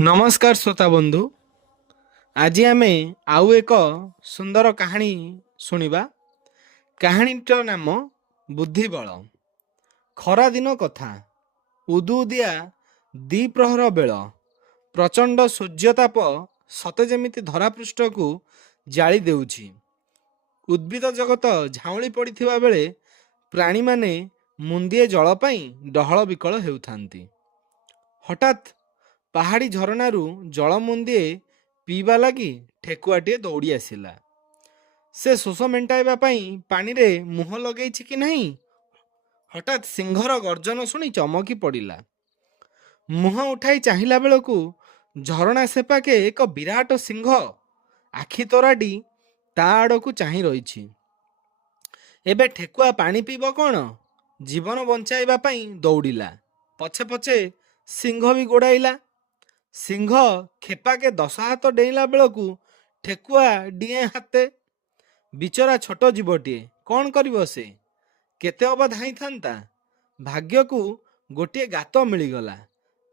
नमस्कार श्रोता बंधु। आज आम आउ एक सुंदर कहानी शुणा। कहानीटर नाम बुद्धिबल। खरा दिन कथा। उदुदिया द्विप्रहर बेल प्रचंड सूर्यताप सते जेमिति धरापृष्ठ को जाली देउछि। उद्भिद जगत झाउली पड़िथिबा बेले प्राणी माने मुंदिए जल पाई डहल विकल हेउथांती। हठात पहाड़ी झरणारू जल मुंदिए पीवा लगी ठेकुआटे दौड़ी आसिला। से शोष मेंटाइबा पाई पानी रे मुह लगेइछि कि नहीं, हठात सिंहर गर्जन शुणी चमकी पड़िला। मुह उठाई चाहिला बेलकू झरणा सेपाके एक विराट सिंह आखि तोराडी ता आड़कू चाही रहिछि। एबे ठेकुआ पानी पीब कौन? जीवन बंचाइबा पाई दौड़िला। पछे पछे सिंह भी गोड़ाइला। सिंह खेपाके 10 हाथ डेइला बेलकू ठेकुआ डिए हाते। बिचरा छोट जीवटीए कौन करिब से? केते अबा धाई थांता। भाग्यकू गोटे गात मिलीगला।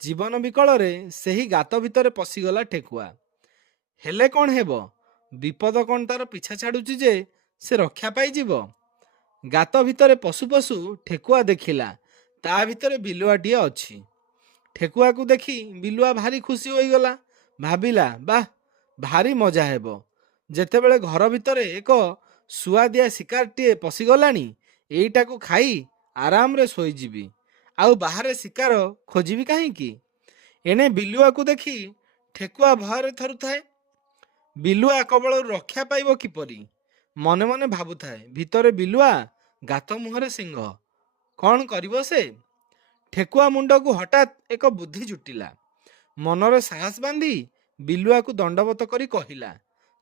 जीवन विकल सेही गात भितर पशिगला ठेकुआ। हेले कौन हेबो? विपद कौन तार पिछा छाड़ुची जे से रक्षा पाई जीवो? गात भितर पशु पशु ठेकुआ देखिला ता भितर बिलुआटीए अछि। ठेकुआ को देखी बिलुआ भारी खुशी होई गला। भाबिला बाह भारी मजा हेबो। जेतेबेले घर भितर एक सुआदिया शिकारटीए पशिगलानी एईटा को खाई आराम रे सोई जीवी। आउ बाहर शिकार खोजिबी काहींकी? एने बिलुआ को देखी ठेकुआ भୟରେ थरुथाए। बिलुआ कबल रक्षा पाइब किपरि मने मने भाबुथाए। भितरे बिलुआ गात मुहरे सिंह। कौन करिब से? ठेकुआ मुंड को हठात एक बुद्धि जुटिला। मनरे साहस बांधी बिलुआ को दंडवत करी कहिला,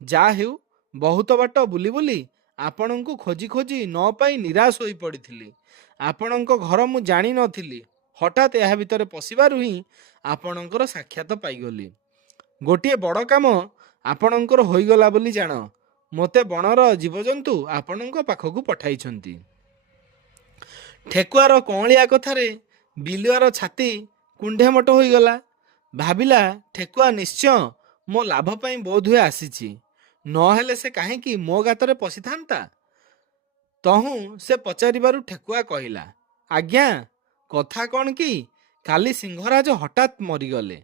जा हेउ बहुत बाट बुली बुली आपणଙ୍କୁ खोजी खोजी न पाई निराश होई पड़िथिली। आपणଙ୍କ घर मु जानी नथिली। हठात यह भितर पशिबारु ही आपणଙ୍କର साक्षात पाईगली। गोटिए बड़ काम आपणଙ୍କର होईगला बोली जान। मोते बणर जीवजंतु आपणଙ୍କ पाखକୁ पठाइछंती। ठेकुआर कौलिया कथारे बिलुआर छाती कुंढे मट होईगला। भाबिला ठेकुआ निश्चय मो लाभ पाई बोध हुए आसीछि, नहेले से काहेकि मो गातरे पशि थांता। तहु से पचारिबारु ठेकुआ कहिला, आज्ञा कथा कौन कि काली सिंहराज हठात मरीगले।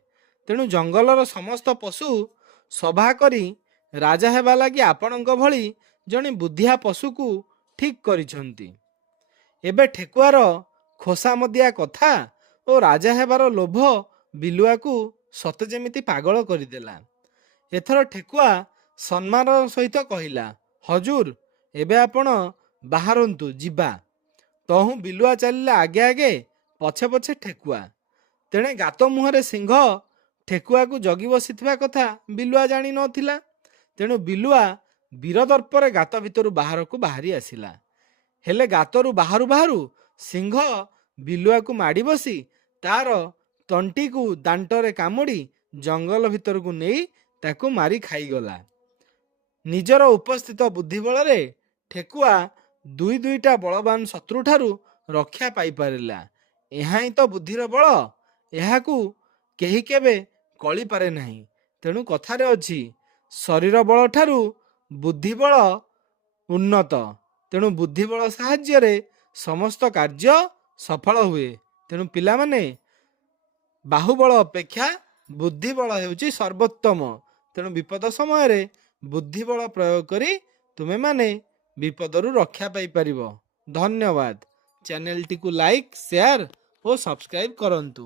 तेणु जंगलर समस्त पशु सभा करी राजा हेबा लागी आपणଙ୍କ भଳି जणे बुद्धिया पशु को ठीक करिछंती। एबे ठेकुआर खोसामदिया कथा ओ राजा हेबार लोभ बिलुआ को सते जेमिति पागल करदेला। एथर ठेकुआ सम्मान सहित कहिला, हजूर एबे आपण बाहरंतु जिबा। तहु बिलुआ चलिला आगे आगे, पछे पछे ठेकुआ। तेणे गात मुहरे सिंह ठेकुआ को जगी बसिथिबा कथा बिलुआ जानी नथिला। तेणु बिलुआ वीरदर्परे गात भितरु बाहर को बाहरी आसिला। हेले गातरु बाहरु बाहरु सिंह बिलुआ को माड़ी बसी तार तंटी को दांटरे कामुड़ी जंगल भितर को नहीं ताकू मारी खाईगला। निजर उपस्थित बुद्धिबल रे ठेकुआ दुई दुईटा बलवान शत्रु ठारू रक्षा पाई पारिला। ଏହା ହିଁ ତ ବୁଦ୍ଧିର ବଳ। ଏହାକୁ କେହି କେବେ କଳି ପାରେ ନାହିଁ। ତେଣୁ କଥାରେ ଅଛି, ଶରୀର ବଳ ଠାରୁ ବୁଦ୍ଧି ବଳ ଉନ୍ନତ। ତେଣୁ ବୁଦ୍ଧି ବଳ ସାହାଯ୍ୟରେ ସମସ୍ତ କାର୍ଯ୍ୟ ସଫଳ ହୁଏ। ତେଣୁ ପିଲାମାନେ ବାହୁବଳ ଅପେକ୍ଷା ବୁଦ୍ଧି ବଳ ହେଉଛି ସର୍ବୋତ୍ତମ। ତେଣୁ ବିପଦ ସମୟରେ ବୁଦ୍ଧି ବଳ ପ୍ରୟୋଗ କରି ତୁମେମାନେ ବିପଦରୁ ରକ୍ଷା ପାଇପାରିବ। ଧନ୍ୟବାଦ। ଚ୍ୟାନେଲଟିକୁ ଲାଇକ୍, ସେୟାର ଓ ସବସ୍କ୍ରାଇବ କରନ୍ତୁ।